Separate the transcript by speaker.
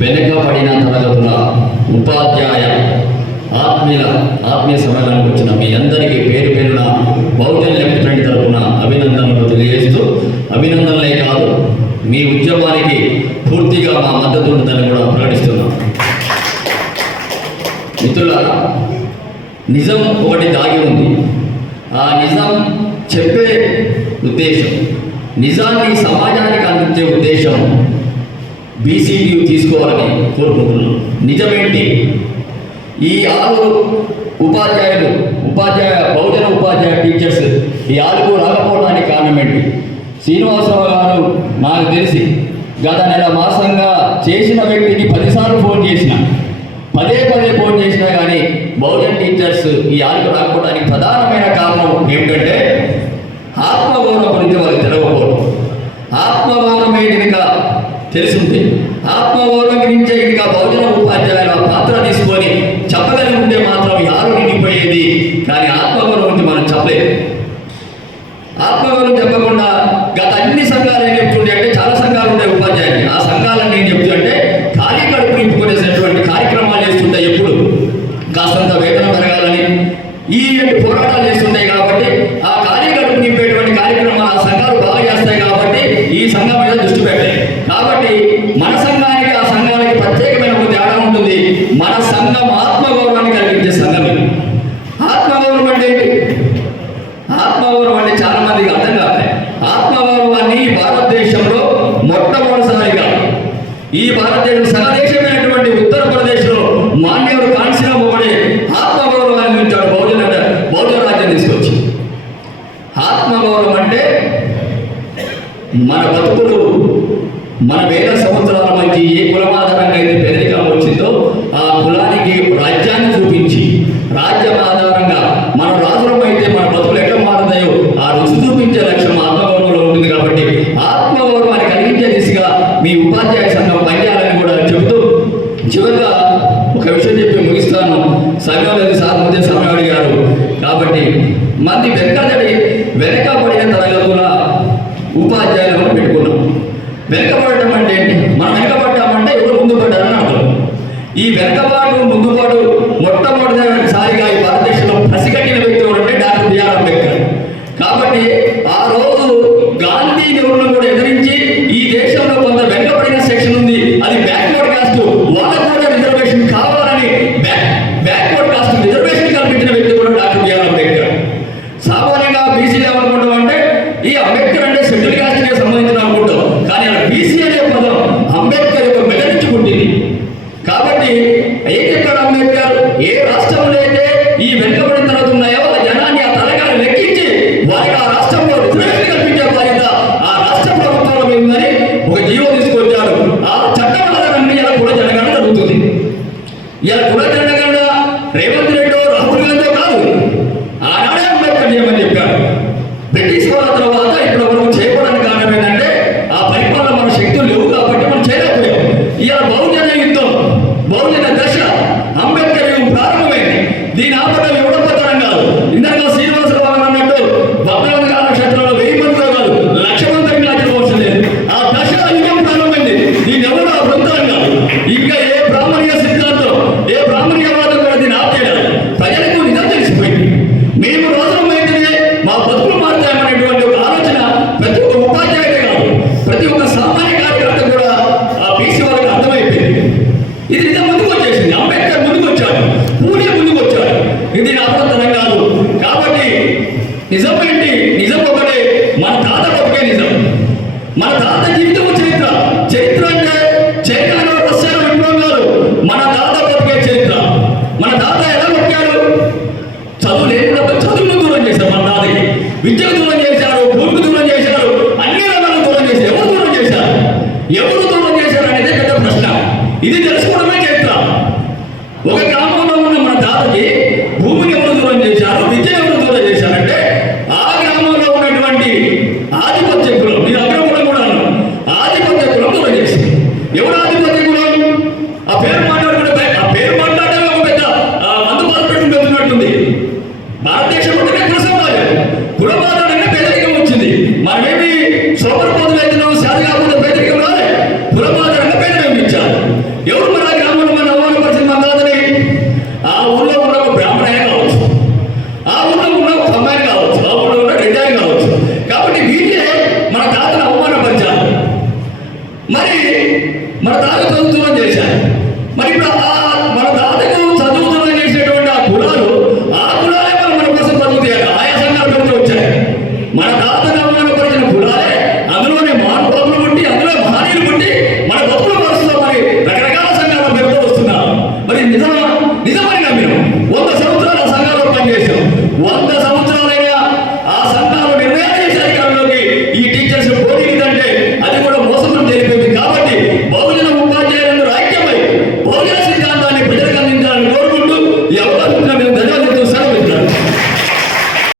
Speaker 1: వెనకబడిన తరగతుల ఉపాధ్యాయ ఆత్మీయ ఆత్మీయ సమాధానం వచ్చిన మీ అందరికీ పేరు పేరున బహుజన్ లెఫ్టినెంట్ తరఫున అభినందనలు తెలియజేస్తూ అభినందనలే కాదు మీ ఉద్యమానికి పూర్తిగా మా మద్దతు ఉంటుందని కూడా ప్రకటిస్తున్నాం. ఇతరుల నిజం ఒకటి దాగి ఉంది. ఆ నిజం చెప్పే ఉద్దేశం నిజాన్ని సమాజానికి అందించే ఉద్దేశం బీసీడీ తీసుకోవాలని కోరుకుంటున్నాం నిజమేంటి? ఈ ఆరు ఉపాధ్యాయులు ఉపాధ్యాయ బహుజన ఉపాధ్యాయ టీచర్స్ ఈ ఆరుగురు రాకపోవడానికి కారణం ఏంటి శ్రీనివాసరావు గారు నాకు తెలిసి గత నెల మాసంగా చేసిన వ్యక్తికి పదిసార్లు ఫోన్ చేసిన పదే పదే ఫోన్ చేసినా కానీ బహుజన్ టీచర్స్ ఈ ఆటకు రాకపోవడానికి ప్రధానమైన కారణం ఏమిటంటే ఆత్మగౌరవం గురించి తెలిసింది. ఆత్మగౌరవించేది ఇంకా భోజన ఉపాధ్యాయుల పాత్ర తీసుకొని చెప్పగలిగి ఉంటే మాత్రం యారు నిండిపోయేది. కానీ ఆత్మగౌరవం మనం చెప్పలేదు. ఆత్మగౌరవం చెప్పకుండా గత అన్ని మన సంఘం ఆత్మగౌరవాన్ని కలిగించే సంఘం ఆత్మగౌరవం అంటే ఆత్మ ఆత్మగౌరవం అంటే చాలా మందికి అర్థం కాదు ఆత్మగౌరవాన్ని భారతదేశంలో మొట్టమొదటిసారిగా ఈ భారతదేశం మంది వెనకబడి వెనకబడిన తరగతుల ఉపాధ్యాయులను పెట్టుకున్నాం? వెనకబడటం అంటే ఏంటి? మనం వెనకబడ్డామంటే ఎవరు ముందు పడ్డారని అంటారు ఈ వెనకబాటు ముందుబాటు రేవంత్ ఇది అబద్ధం కాదు. కాబట్టి నిజం ఏంటి? నిజం ఒకటే. మన తాత ఒకటే నిజం. మన తాత జీవితం చరిత్ర. చరిత్ర বলেছে আরবিতে మన తాత ప్రభుత్వం చేశారు. మరి ఇప్పుడు ఆ